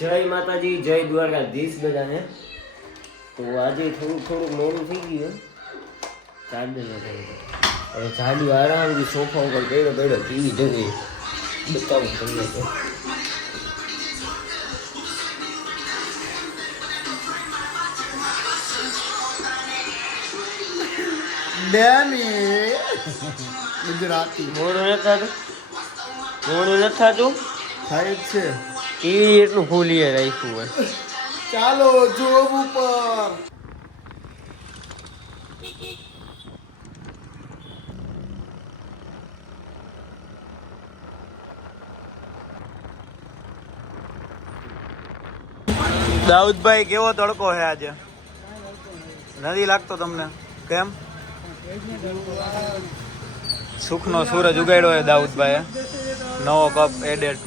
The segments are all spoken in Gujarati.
જય માતાજી, જય દ્વારકાધીશ બધાને. તો આજે થોડુંક મોડું થઈ ગયું. ચાર્જર નથી. હવે જાડુ આરામથી સોફા ઉપર પડ્યો ટીવી જોઈ બતાવું તમને. તો ગુજરાતી મોડું નથી થતું. થાય જ છે. ટીવી એટલું ખોલીએ રાખ્યું હોય. ચાલો જોબ ઉપર. દાઉદભાઈ કેવો તડકો છે આજે? નથી લાગતો તમને? કેમ? સુખનો સૂરજ ઉગાડ્યો છે દાઉદભાઈ. નવો કપ એડેડ.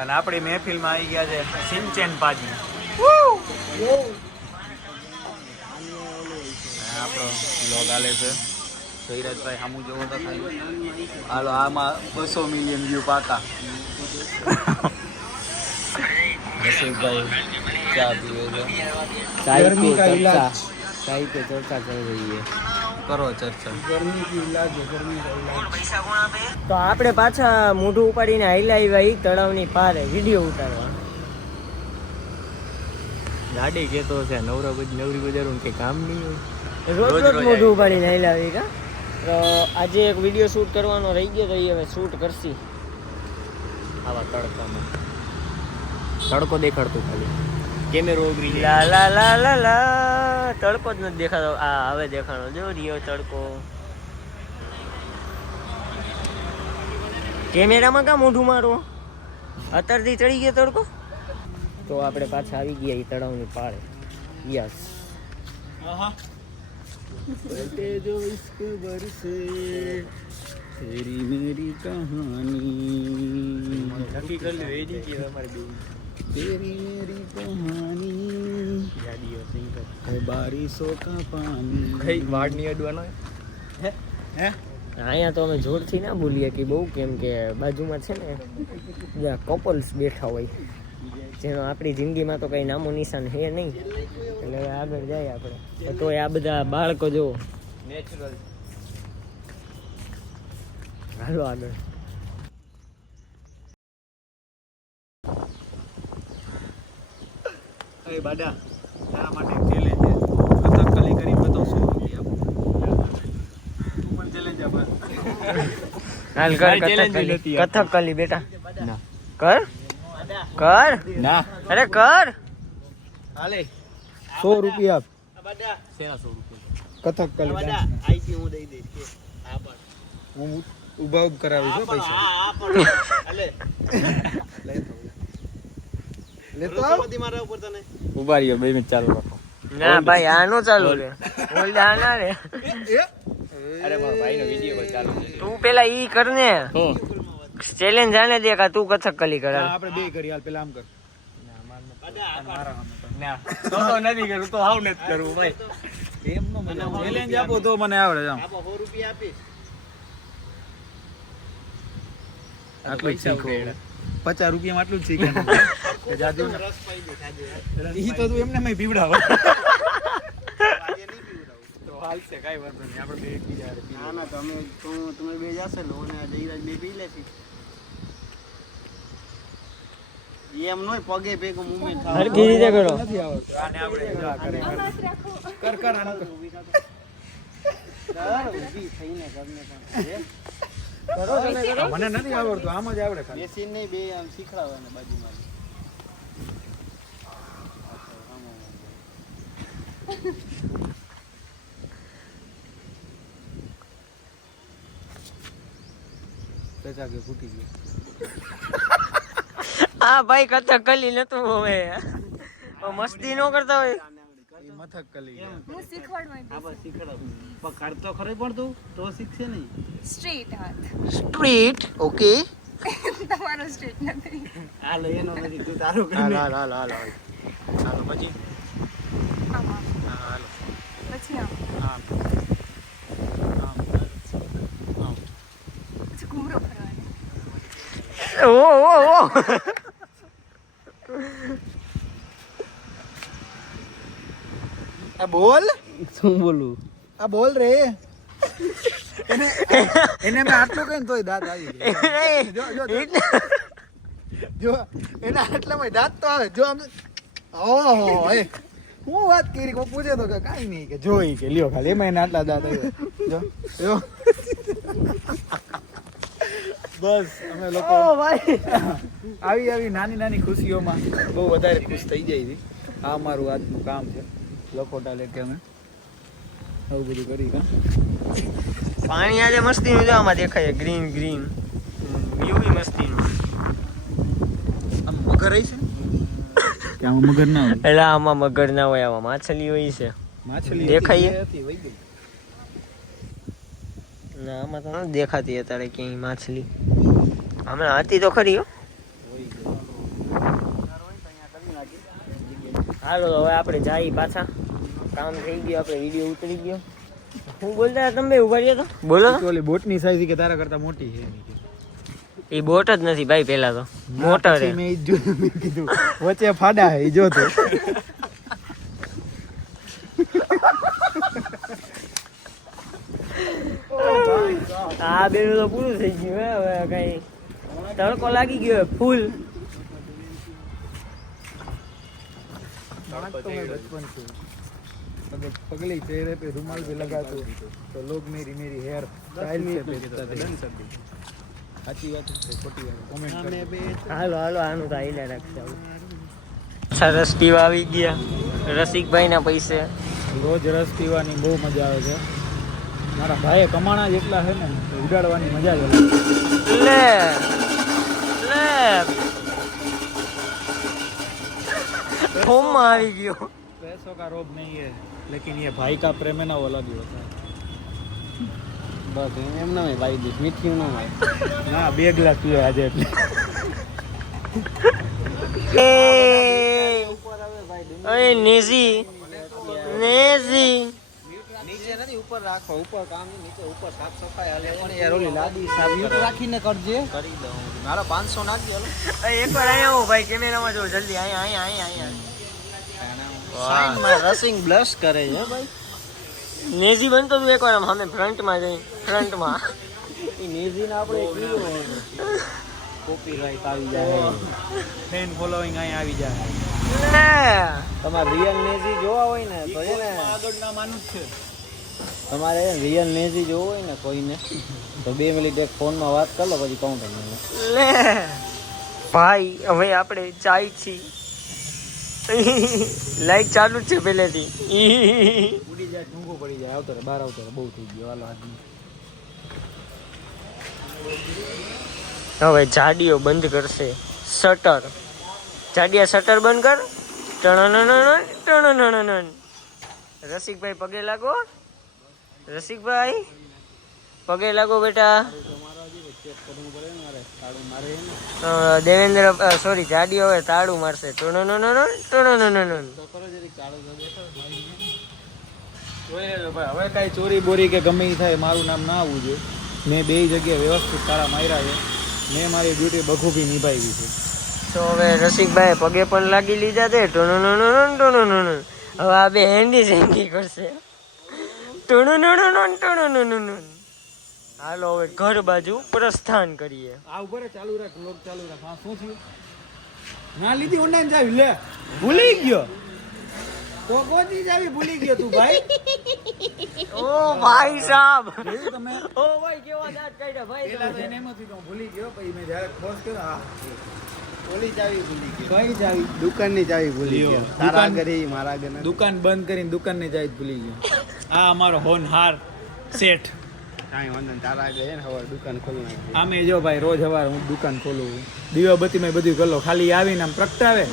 અને આપણી મહેફિલમાં આવી ગયા છે સિંચન પાજી. આપણો બ્લોગ હાલે છે. સૈરાજભાઈ સામું જોવો તો ખાલી. હાલો આમાં 200 મિલિયન વ્યૂ પાકા. રસિકભાઈ ચા પીવે છે. સાહિત્ય ચર્ચા કરી રહી છે. કરો ચર્ચા. તો આપણે પાછા મોઢું ઉપાડીને હાઈલા આવ્યા તળાવની પારે વિડીયો ઉતારવા. દાડી કેતો છે નવરી બજારું કે કામ નહીં હોય. રોજ મોઢું ઉપાડીને હાઈલા આવી કા. તો આજે એક વિડીયો શૂટ કરવાનો રહી ગયો તો એ હવે શૂટ કરશી. આવા તડકામાં તડકો દેખાડતું ખાલી કેમેરો ઉગરી લા લા લા લા લા. તડકો જ નથી દેખાતો. આ હવે દેખાણો જો રહ્યો તડકો. કેમેરામાં કાં મોઢું મારો? અત્યારથી ચડી ગયો તડકો. તો આપણે પાછા આવી ગયા એ તળાવની પાળે. યસ. જો ઇશ્ક બરસે તેરી મેરી કહાની નક્કી કરી લો. એ નહીં કે અમારી બેન तेरी मेरी कहानी यादियों सिंगर है बारिशों का पानी. कई वार्ड नहीं अडવાનો હે અહીંયા તો અમે જોરથી ના બોલીએ કે બહુ, કેમ કે બાજુમાં છે ને બધા કપલ્સ બેઠા હોય જેનો આપણી જિંદગીમાં તો કંઈ નામો નિશાન હે નહીં. એટલે હવે આગળ જાય આપણે. તો આ બધા બાળકો જો નેચરલ. હાલો આગળ. અરે બાડા તારા માટે ચેલેન્જ છે. કથકલી કરી બતાવ 100 રૂપિયા. તું પણ ચેલેન્જ આપ. હાલ કર કથકલી બેટા. ના કર ના. અરે કર. હાલે 100 રૂપિયા આપ. બાડા શેના 100 રૂપિયા? કથકલી બાડા આઈપી હું દઈ દઈશ કે આ પણ હું ઉભા કરાવીશ હો પૈસા. આ પણ હાલે લઈ લેતો આવતી મારા ઉપર તને ઉભા રહ્યો 2 મિનિટ ચાલુ રાખો. ના ભાઈ આ નો ચાલુ રે. બોલ દા ના રે. અરે મારા ભાઈનો વિડિયો ચાલુ છે. તું પેલા ઈ કર ને. ચેલેન્જ આને દે કે તું કથકલી કર. આપણે બે કરી હાલ. પેલા આમ કર. ના મારા ના તો નથી કરું તો હાવ નથી કરું ભાઈ. એમ નો મને ચેલેન્જ આપો તો મને આવડે. આમ આપો 100 રૂપિયા આપીશ. આટલું જ શીખો. 50 રૂપિયામાં આટલું જ શીખવાનું. જાદુ રસ પાઈ દે જાદુ. ઈ તો તું એમને મે પીવડાવ. આજે નહીં પીવડાવ તો હાલશે કાઈ વાંધો નહીં. આપણે બે એકબીજા હારે પી. ના ના તમે બે જાશે લો ને જયરાજ બે પી લેસી. એમ નોય પગે ભેગો મૂવમેન્ટ થાય. હરકી રીતે કરો. નથી આવડતું. આને આપણે કર આને કર. ઊભી થઈને કરને પણ કરો તમે કરો. મને નથી આવડતું. આમ જ આવડે ખાલી. બેસીન નહીં બે આમ શીખડાવે ને બાજુમાં. પેચા કે ફૂટી ગયો. હા ભાઈ કથકલી નતું હવે. મસ્તી નો કરતા હોય. મથક કલી હું શીખવાડવા આ શીખડાવ. પણ કાઢ તો ખરે પણ તું તો શીખશે નહીં. સ્ટ્રેટ હાથ. Straight okay. તમારો સ્ટ્રેટ નથી. હાલ એનો નથી. તું તારું કર. હાલ હાલો પછી હાલો પછી હા પછી ઘૂમરો ફરવાનો. ઓ આ બોલ શું બોલું આ બોલ રે એને મેં આટલું કહીને તોય દાંત આવી જાય જો એના આટલામાં દાંત તો આવે જો આમ ઓહો એ હું વાત કરી કોઈ પૂછે તો કે કાંઈ નહીં કે જોઈ કે લ્યો ખાલી એમાં એને આટલા દાંત આવ્યો જો બસ અમે લોકો આવી નાની નાની ખુશીઓમાં બહુ વધારે ખુશ થઈ જાય છે. આ અમારું આજનું કામ છે લખોટા લે કે અમે આવું બધું કરી પાણી આજે મસ્તી નું આમાં દેખાય ગ્રીન ગ્રીન વ્યૂ બી મસ્તી નું. આમ મગર રહી છે કે આમાં મગર ના હોય એટલે આમાં મગર ના હોય આમાં માછલી હોય છે માછલી દેખાય હતી વઈ ગઈ ના આમાં તો નથી દેખાતી અત્યારે ક્યાંય માછલી હમણાં હતી તો ખરી હો. હાલો હવે આપણે જઈએ પાછા કામ થઈ ગયું આપણે વિડીયો ઉતરી ગયો. હું બોલતા તમે ઉભા રહ્યો તો બોલો તો. ઓલી બોટની સાઈઝ કે તારા કરતા મોટી છે એ બોટ જ નથી ભાઈ પેલા તો મોટર પછી મેં ઈ જોયું મેં કીધું વચ્ચે ફાડા હે ઈ જો તો આ બેનું તો પૂરું થઈ ગયું હવે કઈ તડકો લાગી ગયો ફૂલ. बचपन से अगर पगली चेहरे पे रुमाल भी लगा तो लोग मेरी हेयर स्टाइल से पूछता थे अच्छी बात है खोटी बात कमेंट कर હાલો હાલો આનું તો આઈલા રાખશે. રસ પીવા આવી ગયા રસિકભાઈ ના પૈસે. રોજ રસ પીવાની બહુ મજા આવે છે. મારા ભાઈએ કમાણા જેટલા છે ને ઉડાડવાની મજા જ અલગ. લે લે ફોર્મમાં આવી ગયો. पैसों का रोग नहीं है लेकिन ये भाई का प्रेम है ना वो अलग ही होता है. બસ એમ ના ભાઈ દીસ મીઠી ના હોય ના 2 ગ્લાસ પીવે આજે એટલે અરે નેઝી નેઝી નીચે નથી ઉપર રાખો ઉપર કામ નીચે ઉપર સાફ સફાઈ હાલે પણ યાર ઓલી લાદી સાફ રાખીને કરજે કરી દઉં મારા 500 નાખી હાલો એકવાર અહીંયા આવો ભાઈ કેમેરામાં જો જલ્દી અહીંયા અહીંયા અહીંયા સાઈડમાં રસિંગ બ્લશ કરે છે ભાઈ. નેઝી બનતો તું એકવાર આમ સામે ફ્રન્ટમાં જઈ ફ્રન્ટમાં એ નેઝીને આપણે કોપીરાઈટ આવી જાય ફેન ફોલોઈંગ અહીં આવી જાય. લે તમારે રિયલ નેઝી જોવા હોય ને તો છે ને આગળ ના માનું છે. તમારે રિયલ નેઝી જોવું હોય ને કોઈને તો 2 મિનિટ એક ફોનમાં વાત કરી લો પછી કહું તમને. લે ભાઈ હવે આપણે ચાય છી લાઈટ ચાલુ જ છે પહેલેથી ઉડી જાય ઊંઘો પડી જાય આવતો રે બહાર આવતો રે બહુ થઈ ગયો હાલો આજની. હવે જાડીઓ બંધ કરશે શટર. જાડિયા શટર બંધ કર. ટણનનનન. રસિકભાઈ પગે લાગો. રસિકભાઈ પગે લાગો બેટા. દેવેન્દ્ર સોરી જાડીઓ હવે તાળું મારશે. ટણનનન. હવે કઈ ચોરી બોરી કે ગમે ઈ થાય મારું નામ ના આવવું જોઈએ. મેં 2 જગ્યાએ વ્યવસ્થિત તારા માર્યા છે. મેં મારી ડ્યુટી બખૂબી નિભાવી છે. તો હવે રસિકભાઈ પગે પણ લાગી લીધા છે. ટણનનન. હવે આ બે હેન્ડી કરશે. ટણનનન. હાલો હવે ઘર બાજુ પ્રસ્થાન કરીએ. આ ઉપર ચાલુ રાખ લોક ચાલુ રાખ. હા શું થયું ના લીધી ઓનલાઈન જાવી લે ભૂલી ગયો તો કોની જાવી ભૂલી ગયો તું ભાઈ. ઓ ભાઈ સાહેબ જોયું તમે ઓ ભાઈ કેવા દાંત કાઢ્યા ભાઈ. પેલા તો એને એમ હતું કે હું ભૂલી ગયો પછી મેં જ્યારે ફોર્સ કર્યો હા ઓલી ચાવી ભૂલી ગયો. કઈ ચાવી? દુકાનની ચાવી ભૂલી ગયો. તારા ઘરે મારા ઘરે દુકાન બંધ કરીને દુકાનની ચાવી ભૂલી ગયો. આ અમારો હોનહાર શેઠ. કાંઈ વાંધો નહીં. તારા ઘરે ને હવે દુકાન ખોલી નાખી. આમે જો ભાઈ રોજ સવારે હું દુકાન ખોલું દીવાબત્તી મેં બધું કરી લો ખાલી આવીને આમ પ્રગટાવે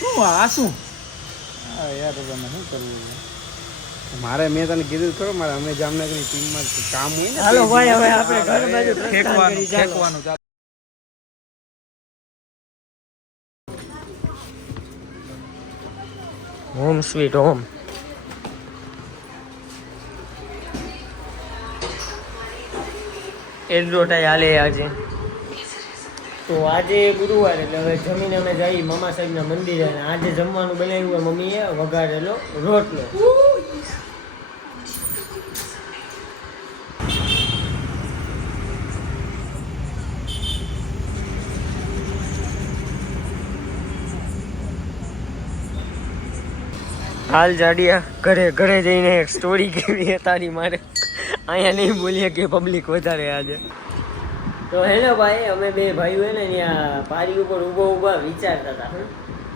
શું આ શું યાર તો તમે શું કરવું. મારે મેં તને કીધું ખરો મારે અમે જામનગરની ટીમમાં કામ હોય ને હાલો ભાઈ હવે આપણે ઘર બાજુ પ્રસ્થાન ફેંકવાનું કરી ચાલો. ફેંકવાનું ચાલો. Home sweet home. એડ્રોટાઈ હાલે આજે તો આજે ગુરુવાર એટલે હવે જમીને અમે જઈ મામા સાહેબના મંદિરે અને આજે જમવાનું બનાવ્યું હોય મમ્મીએ વઘારેલો રોટલો. હાલ જાડિયા ઘરે જઈને એક સ્ટોરી કેવી તારી મારે અહીંયા નહીં બોલીએ કે પબ્લિક વધારે આજે. તો હેલો ભાઈ, અમે બે ભાઈઓ ને ત્યાં પારી ઉપર ઊભા વિચારતા હતા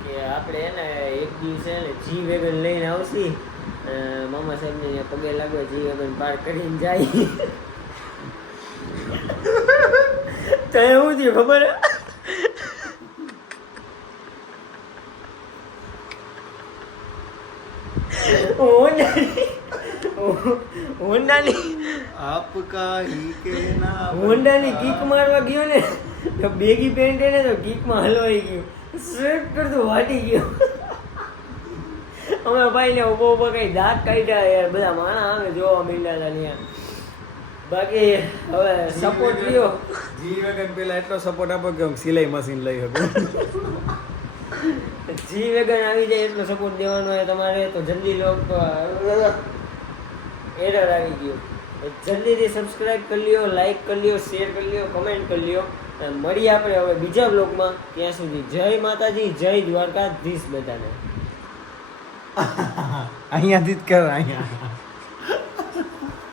કે આપણે એને એક દિવસે જી વેગન લઈને આવશી, મામા સાહેબને ત્યાં પગે લાગવા જી વેગન પાર કરીને જાય. તો એવું થયું ખબર હોન્ડાની કિક મારવા ગયો ને તો બેગી પેન્ટ એને તો કિકમાં હલવાઈ ગયું, સ્વેટ કરતું વાટી ગયો. અમે ભાઈ ને ઉભો કઈ દાંત કાઢ્યા યાર, બધા માણા આવે જોવા મળ્યા હતા ત્યાં. બાકી હવે સપોર્ટ લ્યો. જી વેગન પેલા એટલો સપોર્ટ આપો કે હું સિલાઈ મશીન લઈ શકું. જી વેગન આવી જાય એટલો સપોર્ટ દેવાનો હોય તમારે, તો જલ્દી લો. એરર આવી ગયો, જલ્દીથી સબસ્ક્રાઇબ કરી લ્યો, લાઈક કરી લ્યો, શેર કરી લ્યો, કમેન્ટ કરી લ્યો. મળીએ આપણે હવે બીજા બ્લોગમાં. ત્યાં સુધી જય માતાજી, જય દ્વારકાધીશ બધાને. અહીંયાથી જ કર અહીંયા.